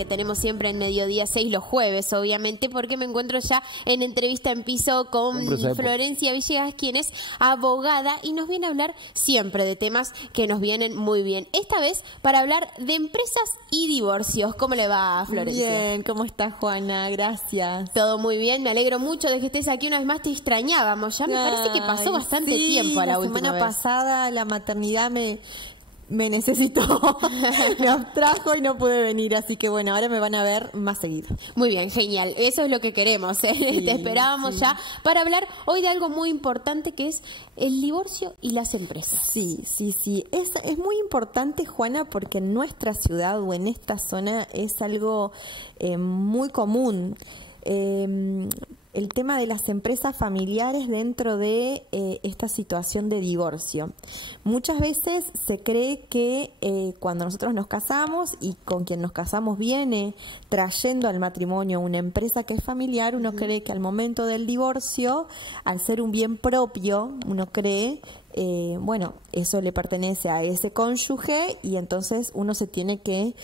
que tenemos siempre en Mediodía 6 los jueves, obviamente, porque me encuentro ya en entrevista en piso con Florencia Villegas, quien es abogada y nos viene a hablar siempre de temas que nos vienen muy bien. Esta vez para hablar de empresas y divorcios. ¿Cómo le va, Florencia? Bien, ¿cómo estás, Juana? Gracias. Todo muy bien, me alegro mucho de que estés aquí una vez más, te extrañábamos, ya me parece que pasó bastante tiempo a la última vez. La semana pasada la maternidad me necesitó, me abstrajo y no pude venir, así que bueno, ahora me van a ver más seguido. Muy bien, genial, eso es lo que queremos, ¿eh? Sí, te esperábamos ya para hablar hoy de algo muy importante que es el divorcio y las empresas. Sí, es muy importante, Juana, porque en nuestra ciudad o en esta zona es algo muy común. El tema de las empresas familiares dentro de esta situación de divorcio. Muchas veces se cree que cuando nosotros nos casamos y con quien nos casamos viene trayendo al matrimonio una empresa que es familiar, uno cree que al momento del divorcio, al ser un bien propio, uno cree bueno, eso le pertenece a ese cónyuge y entonces uno tiene que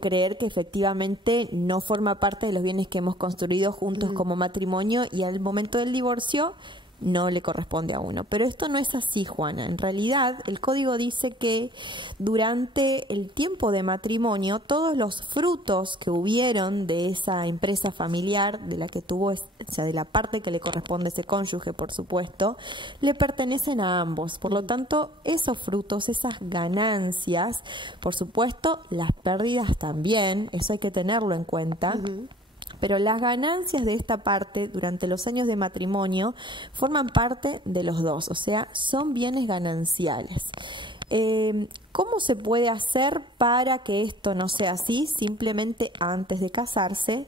creer que efectivamente no forma parte de los bienes que hemos construido juntos como matrimonio y al momento del divorcio no le corresponde a uno. Pero esto no es así, Juana. En realidad, el código dice que durante el tiempo de matrimonio, todos los frutos que hubieron de esa empresa familiar, de la que tuvo, o sea, de la parte que le corresponde a ese cónyuge, por supuesto, le pertenecen a ambos. Por lo tanto, esos frutos, esas ganancias, por supuesto, las pérdidas también, eso hay que tenerlo en cuenta. Pero las ganancias de esta parte durante los años de matrimonio forman parte de los dos, o sea, son bienes gananciales. ¿Cómo se puede hacer para que esto no sea así? Simplemente antes de casarse,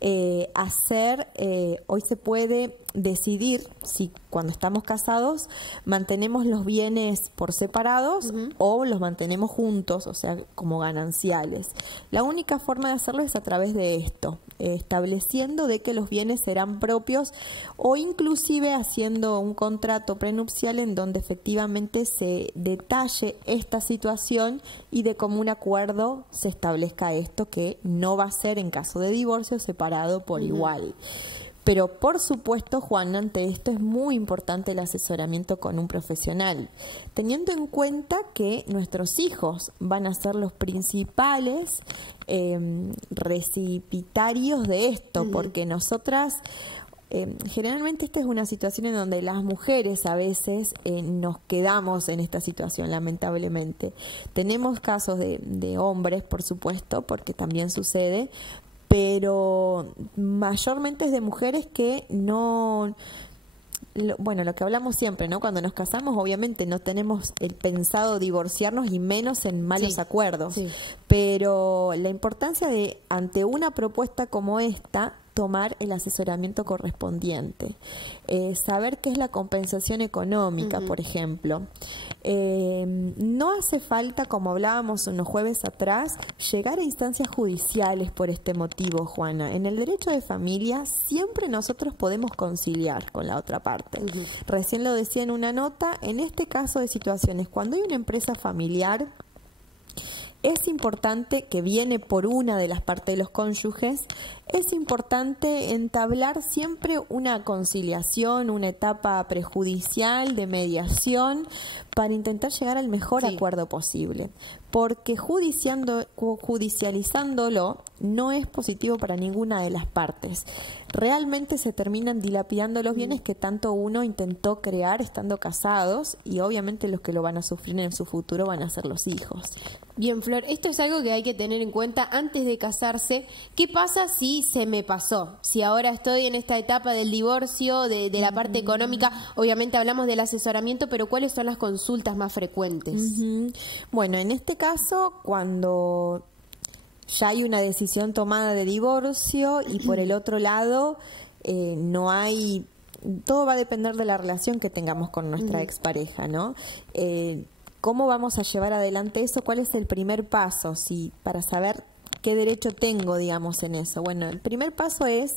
hoy se puede decidir si cuando estamos casados mantenemos los bienes por separados o los mantenemos juntos, o sea, como gananciales. La única forma de hacerlo es a través de esto, estableciendo de que los bienes serán propios o inclusive haciendo un contrato prenupcial en donde efectivamente se detalle esta situación y de común acuerdo se establezca esto, que no va a ser en caso de divorcio separado por igual. Pero por supuesto, Juan, ante esto es muy importante el asesoramiento con un profesional, teniendo en cuenta que nuestros hijos van a ser los principales recipitarios de esto, porque nosotras... generalmente esta es una situación en donde las mujeres a veces nos quedamos en esta situación, lamentablemente. Tenemos casos de hombres, por supuesto, porque también sucede, pero mayormente es de mujeres que no... Bueno, lo que hablamos siempre, ¿no? Cuando nos casamos, obviamente no tenemos el pensado divorciarnos y menos en malos acuerdos. Pero la importancia de, ante una propuesta como esta, tomar el asesoramiento correspondiente, saber qué es la compensación económica, por ejemplo. No hace falta, como hablábamos unos jueves atrás, llegar a instancias judiciales por este motivo, Juana. En el derecho de familia siempre nosotros podemos conciliar con la otra parte. Recién lo decía en una nota, en este caso de situaciones, cuando hay una empresa familiar, es importante, que viene por una de las partes de los cónyuges, es importante entablar siempre una conciliación, una etapa prejudicial de mediación para intentar llegar al mejor acuerdo posible. Porque judicializándolo no es positivo para ninguna de las partes. Realmente se terminan dilapidando los bienes que tanto uno intentó crear estando casados y obviamente los que lo van a sufrir en su futuro van a ser los hijos. Bien, Flor, esto es algo que hay que tener en cuenta antes de casarse. ¿Qué pasa si se me pasó? Si ahora estoy en esta etapa del divorcio, de la parte económica, obviamente hablamos del asesoramiento, pero ¿cuáles son las consultas más frecuentes? Bueno, en este caso, cuando ya hay una decisión tomada de divorcio y por el otro lado no hay... Todo va a depender de la relación que tengamos con nuestra expareja, ¿no? ¿Cómo vamos a llevar adelante eso? ¿Cuál es el primer paso? Para saber qué derecho tengo, digamos, en eso. Bueno, el primer paso es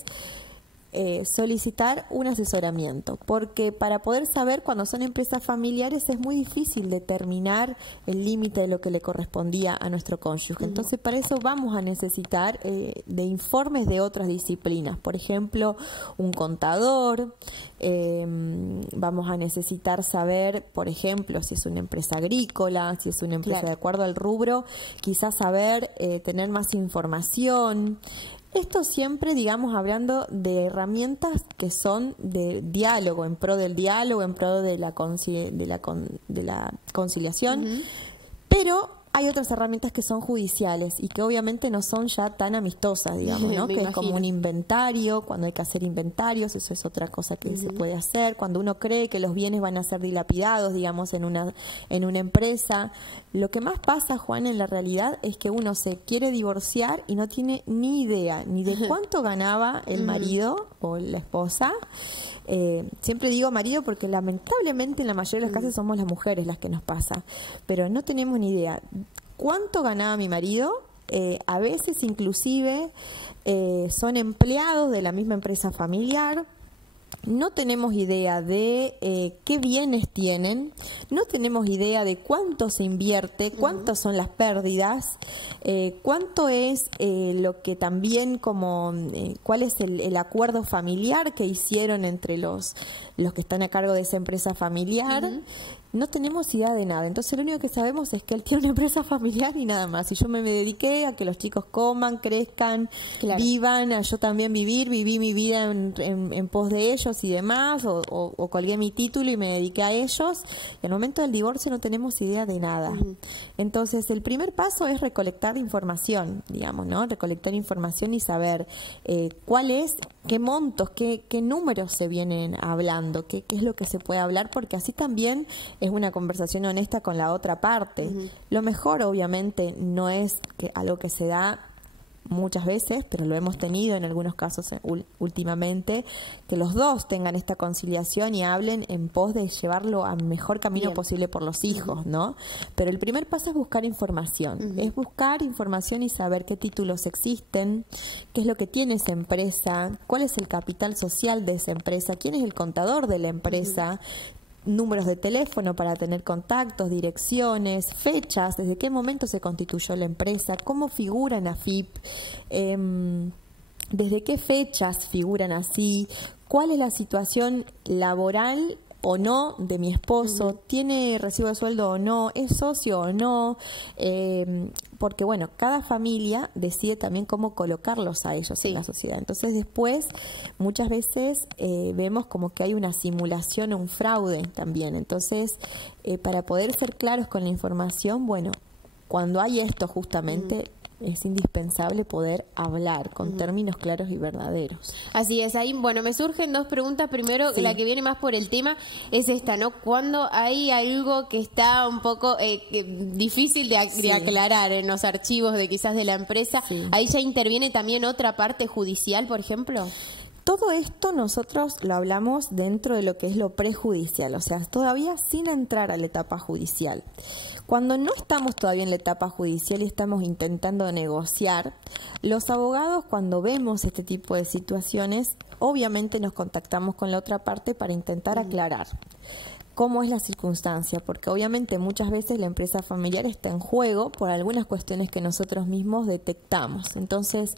solicitar un asesoramiento, porque para poder saber, cuando son empresas familiares es muy difícil determinar el límite de lo que le correspondía a nuestro cónyuge. Entonces, para eso vamos a necesitar de informes de otras disciplinas, por ejemplo, un contador, vamos a necesitar saber, por ejemplo, si es una empresa agrícola, si es una empresa de acuerdo al rubro, quizás saber, tener más información. Esto siempre, digamos, hablando de herramientas que son de diálogo, en pro del diálogo, en pro de la conciliación, pero hay otras herramientas que son judiciales y que obviamente no son ya tan amistosas, digamos, ¿no? Que es como un inventario, cuando hay que hacer inventarios, eso es otra cosa que se puede hacer. Cuando uno cree que los bienes van a ser dilapidados, digamos, en una empresa. Lo que más pasa, Juan, en la realidad es que uno se quiere divorciar y no tiene ni idea ni de cuánto ganaba el marido o la esposa. Siempre digo marido porque lamentablemente en la mayoría de los casos somos las mujeres las que nos pasa, pero no tenemos ni idea cuánto ganaba mi marido. A veces inclusive son empleados de la misma empresa familiar. No tenemos idea de qué bienes tienen, no tenemos idea de cuánto se invierte, cuántas son las pérdidas, cuánto es lo que también cuál es el acuerdo familiar que hicieron entre los que están a cargo de esa empresa familiar. No tenemos idea de nada. Entonces lo único que sabemos es que él tiene una empresa familiar y nada más. Y yo me dediqué a que los chicos coman, crezcan, vivan, a yo también viví mi vida en pos de ellos y demás, o colgué mi título y me dediqué a ellos. Y al momento del divorcio no tenemos idea de nada. Entonces el primer paso es recolectar información, digamos, ¿no? Recolectar información y saber cuál es, qué montos, qué números se vienen hablando, qué es lo que se puede hablar, porque así también es una conversación honesta con la otra parte. Lo mejor, obviamente, no es algo que se da muchas veces, pero lo hemos tenido en algunos casos últimamente, que los dos tengan esta conciliación y hablen en pos de llevarlo al mejor camino posible por los hijos, ¿no? Pero el primer paso es buscar información. Es buscar información y saber qué títulos existen, qué es lo que tiene esa empresa, cuál es el capital social de esa empresa, quién es el contador de la empresa, números de teléfono para tener contactos, direcciones, fechas, desde qué momento se constituyó la empresa, cómo figura en AFIP, desde qué fechas figuran así, cuál es la situación laboral o no de mi esposo, tiene recibo de sueldo o no, es socio o no, porque bueno, cada familia decide también cómo colocarlos a ellos en la sociedad. Entonces después muchas veces vemos como que hay una simulación o un fraude también. Entonces para poder ser claros con la información, bueno, cuando hay esto justamente es indispensable poder hablar con términos claros y verdaderos. Así es. Ahí, bueno, me surgen dos preguntas. Primero, la que viene más por el tema es esta, ¿no? Cuando hay algo que está un poco difícil de aclarar en los archivos de quizás de la empresa, ahí ya interviene también otra parte judicial, por ejemplo. Todo esto nosotros lo hablamos dentro de lo que es lo prejudicial, o sea, todavía sin entrar a la etapa judicial. Cuando no estamos todavía en la etapa judicial y estamos intentando negociar, los abogados, cuando vemos este tipo de situaciones, obviamente nos contactamos con la otra parte para intentar aclarar cómo es la circunstancia, porque obviamente muchas veces la empresa familiar está en juego por algunas cuestiones que nosotros mismos detectamos. Entonces,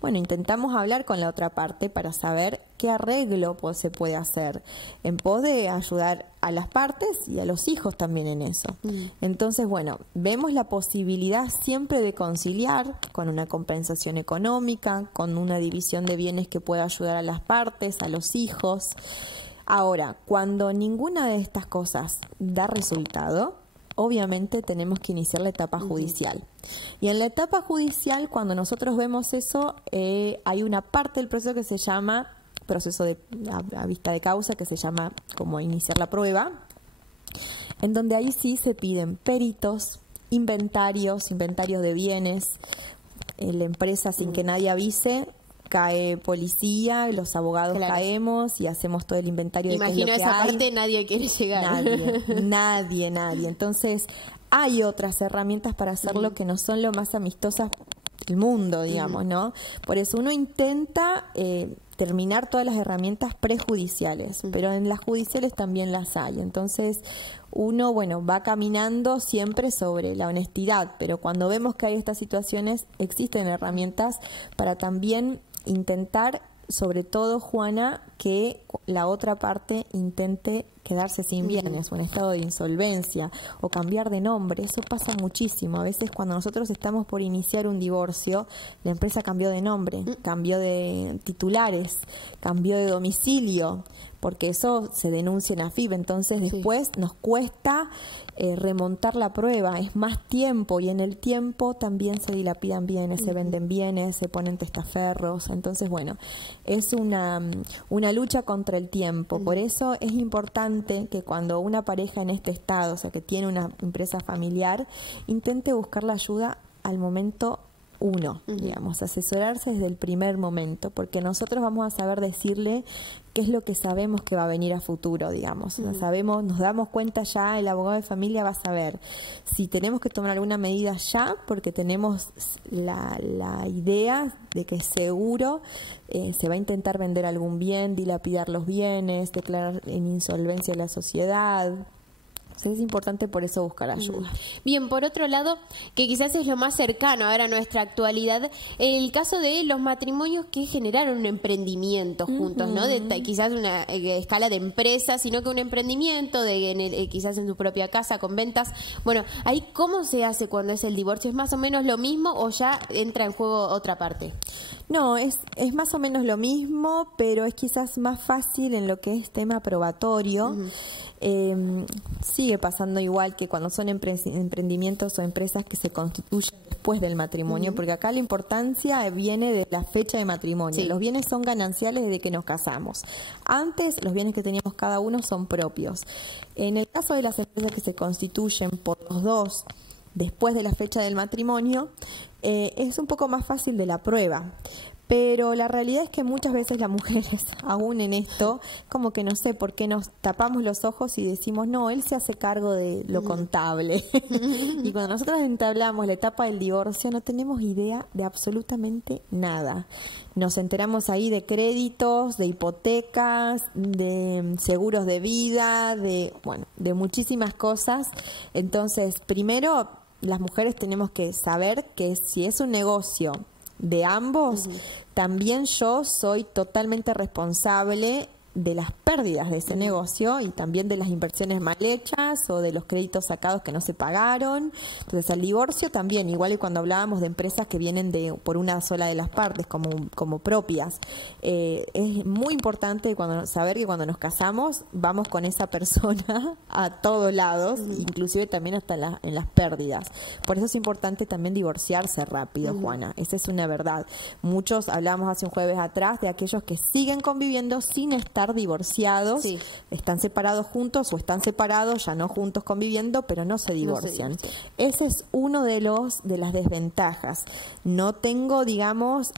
bueno, intentamos hablar con la otra parte para saber qué arreglo se puede hacer en pos de ayudar a las partes y a los hijos también en eso. Entonces, bueno, vemos la posibilidad siempre de conciliar con una compensación económica, con una división de bienes que pueda ayudar a las partes, a los hijos. Ahora, cuando ninguna de estas cosas da resultado, obviamente tenemos que iniciar la etapa judicial. Y en la etapa judicial, cuando nosotros vemos eso, hay una parte del proceso que se llama proceso a vista de causa, que se llama como iniciar la prueba, en donde ahí sí se piden peritos, inventarios de bienes. La empresa, sin que nadie avise, cae policía, los abogados caemos y hacemos todo el inventario de qué es lo que hay. Imagino esa parte nadie quiere llegar. Nadie. Entonces hay otras herramientas para hacerlo que no son lo más amistosas el mundo, digamos, ¿no? Por eso uno intenta terminar todas las herramientas prejudiciales, pero en las judiciales también las hay. Entonces uno, bueno, va caminando siempre sobre la honestidad, pero cuando vemos que hay estas situaciones, existen herramientas para también intentar, sobre todo, Juana, que la otra parte intente quedarse sin bienes o en estado de insolvencia o cambiar de nombre. Eso pasa muchísimo. A veces cuando nosotros estamos por iniciar un divorcio, la empresa cambió de nombre, cambió de titulares, cambió de domicilio, porque eso se denuncia en AFIP. Entonces después nos cuesta remontar la prueba, es más tiempo, y en el tiempo también se dilapidan bienes, se venden bienes, se ponen testaferros. Entonces, bueno, es una lucha contra el tiempo. Por eso es importante que cuando una pareja en este estado, o sea, que tiene una empresa familiar, intente buscar la ayuda al momento uno, digamos, asesorarse desde el primer momento, porque nosotros vamos a saber decirle qué es lo que sabemos que va a venir a futuro, digamos. Sabemos, nos damos cuenta ya, el abogado de familia va a saber si tenemos que tomar alguna medida ya, porque tenemos la idea de que seguro se va a intentar vender algún bien, dilapidar los bienes, declarar en insolvencia la sociedad. Es importante por eso buscar ayuda. Bien, por otro lado, que quizás es lo más cercano ahora a nuestra actualidad, el caso de los matrimonios que generaron un emprendimiento juntos, ¿no? Quizás una escala de empresa, sino que un emprendimiento, quizás en su propia casa, con ventas. Bueno, ahí, ¿cómo se hace cuando es el divorcio? ¿Es más o menos lo mismo o ya entra en juego otra parte? No, es más o menos lo mismo, pero es quizás más fácil en lo que es tema probatorio. Sigue pasando igual que cuando son emprendimientos o empresas que se constituyen después del matrimonio, porque acá la importancia viene de la fecha de matrimonio. Los bienes son gananciales desde que nos casamos. Antes, los bienes que teníamos cada uno son propios. En el caso de las empresas que se constituyen por los dos después de la fecha del matrimonio, es un poco más fácil de la prueba. Pero la realidad es que muchas veces las mujeres, aún en esto, como que no sé por qué nos tapamos los ojos y decimos, no, él se hace cargo de lo contable. Y cuando nosotros entablamos la etapa del divorcio, no tenemos idea de absolutamente nada. Nos enteramos ahí de créditos, de hipotecas, de seguros de vida, de muchísimas cosas. Entonces, primero, las mujeres tenemos que saber que si es un negocio de ambos, también yo soy totalmente responsable de las pérdidas de ese negocio y también de las inversiones mal hechas o de los créditos sacados que no se pagaron. Entonces, al divorcio también, igual que cuando hablábamos de empresas que vienen por una sola de las partes como propias, es muy importante saber que cuando nos casamos vamos con esa persona a todos lados, inclusive también hasta en las pérdidas. Por eso es importante también divorciarse rápido, Juana. Esa es una verdad. Muchos, hablábamos hace un jueves atrás, de aquellos que siguen conviviendo sin estar divorciados, están separados juntos o están separados, ya no juntos conviviendo, pero no se divorcian. Ese es uno de las desventajas. No tengo, digamos,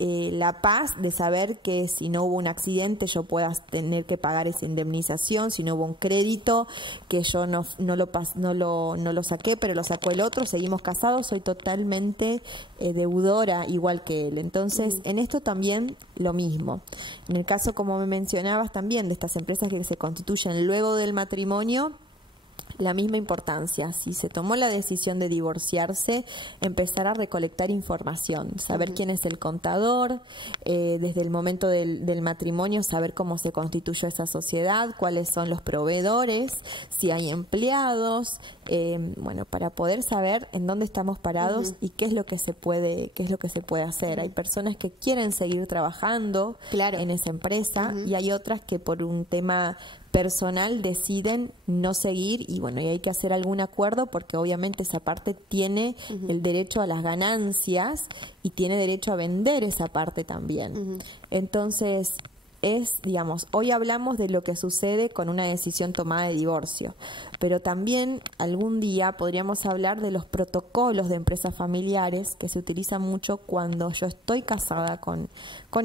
la paz de saber que si no hubo un accidente yo pueda tener que pagar esa indemnización, si no hubo un crédito que yo no lo saqué, pero lo sacó el otro, seguimos casados, soy totalmente deudora igual que él. Entonces, en esto también lo mismo. En el caso, como me mencionabas también, de estas empresas que se constituyen luego del matrimonio, la misma importancia. Si se tomó la decisión de divorciarse, empezar a recolectar información, saber quién es el contador, desde el momento del matrimonio, saber cómo se constituyó esa sociedad, cuáles son los proveedores, si hay empleados, para poder saber en dónde estamos parados y qué es lo que se puede hacer. Hay personas que quieren seguir trabajando en esa empresa y hay otras que por un tema personal deciden no seguir y hay que hacer algún acuerdo porque obviamente esa parte tiene el derecho a las ganancias y tiene derecho a vender esa parte también. Entonces, hoy hablamos de lo que sucede con una decisión tomada de divorcio, pero también algún día podríamos hablar de los protocolos de empresas familiares que se utilizan mucho cuando yo estoy casada con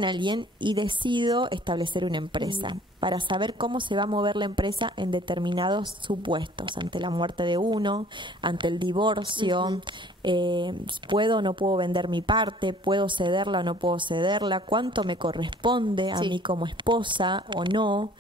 alguien y decido establecer una empresa. para saber cómo se va a mover la empresa en determinados supuestos, ante la muerte de uno, ante el divorcio, puedo o no puedo vender mi parte, puedo cederla o no puedo cederla, cuánto me corresponde a mí como esposa o no.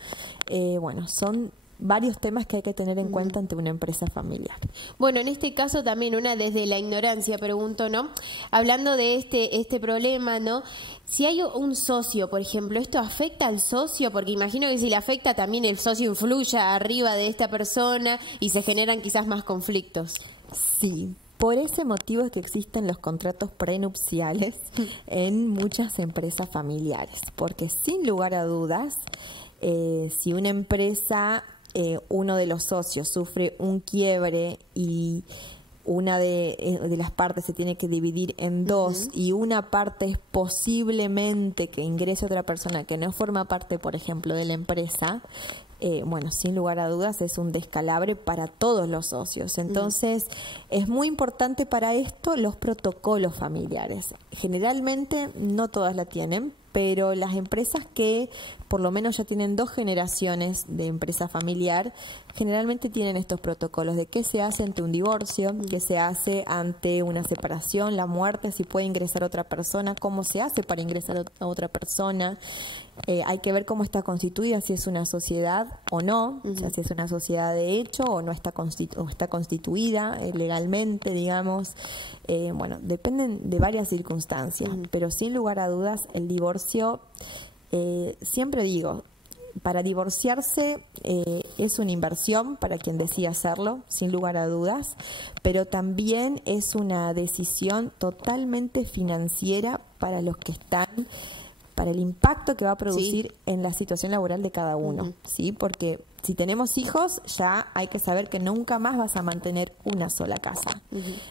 Bueno, son varios temas que hay que tener en cuenta ante una empresa familiar. Bueno, en este caso también una desde la ignorancia, pregunto, ¿no? Hablando de este problema, ¿no? Si hay un socio, por ejemplo, ¿esto afecta al socio? Porque imagino que si le afecta también el socio influye arriba de esta persona y se generan quizás más conflictos. Sí. Por ese motivo es que existen los contratos prenupciales en muchas empresas familiares, porque sin lugar a dudas, si una empresa, uno de los socios sufre un quiebre y una de las partes se tiene que dividir en dos y una parte es posiblemente que ingrese otra persona que no forma parte, por ejemplo, de la empresa, bueno, sin lugar a dudas es un descalabre para todos los socios. Entonces, es muy importante para esto los protocolos familiares. Generalmente no todas la tienen, pero las empresas que por lo menos ya tienen 2 generaciones de empresa familiar, generalmente tienen estos protocolos de qué se hace ante un divorcio, qué se hace ante una separación, la muerte, si puede ingresar otra persona, cómo se hace para ingresar a otra persona. Hay que ver cómo está constituida, si es una sociedad o no, o sea, si es una sociedad de hecho o no está constituida legalmente, digamos. Bueno, dependen de varias circunstancias, pero sin lugar a dudas el divorcio, siempre digo, para divorciarse es una inversión para quien decida hacerlo, sin lugar a dudas, pero también es una decisión totalmente financiera para los que están, para el impacto que va a producir en la situación laboral de cada uno, ¿sí? Porque si tenemos hijos, ya hay que saber que nunca más vas a mantener una sola casa.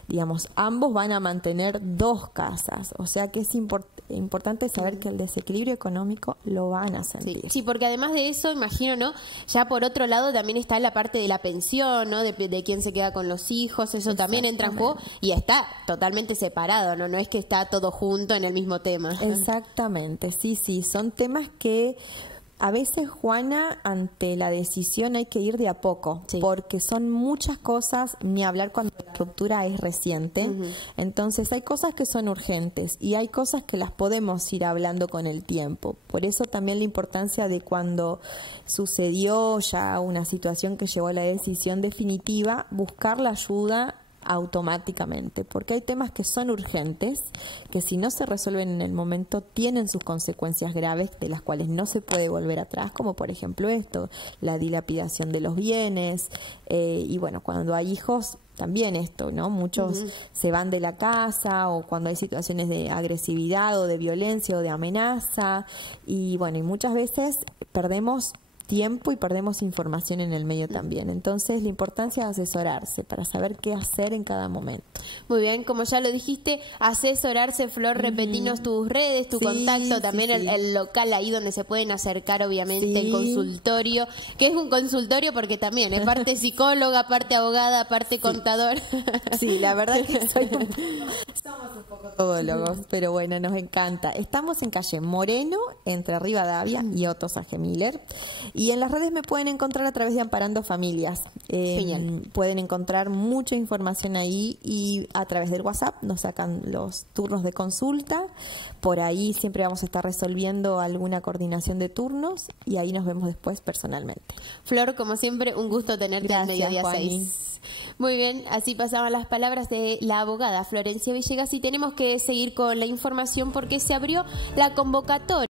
Digamos, ambos van a mantener 2 casas. O sea que es importante saber que el desequilibrio económico lo van a sentir. Sí, porque además de eso, imagino, ¿no? Ya por otro lado también está la parte de la pensión, ¿no? De quién se queda con los hijos, eso también entra en juego y está totalmente separado, ¿no? No es que está todo junto en el mismo tema. Exactamente, sí, son temas que a veces, Juana, ante la decisión hay que ir de a poco, porque son muchas cosas, ni hablar cuando la ruptura es reciente. Entonces hay cosas que son urgentes y hay cosas que las podemos ir hablando con el tiempo. Por eso también la importancia de cuando sucedió ya una situación que llevó a la decisión definitiva, buscar la ayuda automáticamente, porque hay temas que son urgentes, que si no se resuelven en el momento tienen sus consecuencias graves de las cuales no se puede volver atrás, como por ejemplo esto, la dilapidación de los bienes, y bueno, cuando hay hijos también esto, ¿no? Muchos se van de la casa o cuando hay situaciones de agresividad o de violencia o de amenaza y bueno, y muchas veces perdemos tiempo y perdemos información en el medio también. Entonces, la importancia de asesorarse para saber qué hacer en cada momento. Muy bien, como ya lo dijiste, asesorarse, Flor, repetinos tus redes, tu contacto, también el local ahí donde se pueden acercar, obviamente, el consultorio, que es un consultorio porque también es parte psicóloga, parte abogada, parte contador. Sí, la verdad que somos un poco todólogos, pero bueno, nos encanta. Estamos en calle Moreno, entre Rivadavia y Otto Saje Miller. Y en las redes me pueden encontrar a través de Amparando Familias. Pueden encontrar mucha información ahí y a través del WhatsApp nos sacan los turnos de consulta. Por ahí siempre vamos a estar resolviendo alguna coordinación de turnos y ahí nos vemos después personalmente. Flor, como siempre, un gusto tenerte en Mediodía 6. Muy bien, así pasaban las palabras de la abogada Florencia Villegas y tenemos que seguir con la información porque se abrió la convocatoria.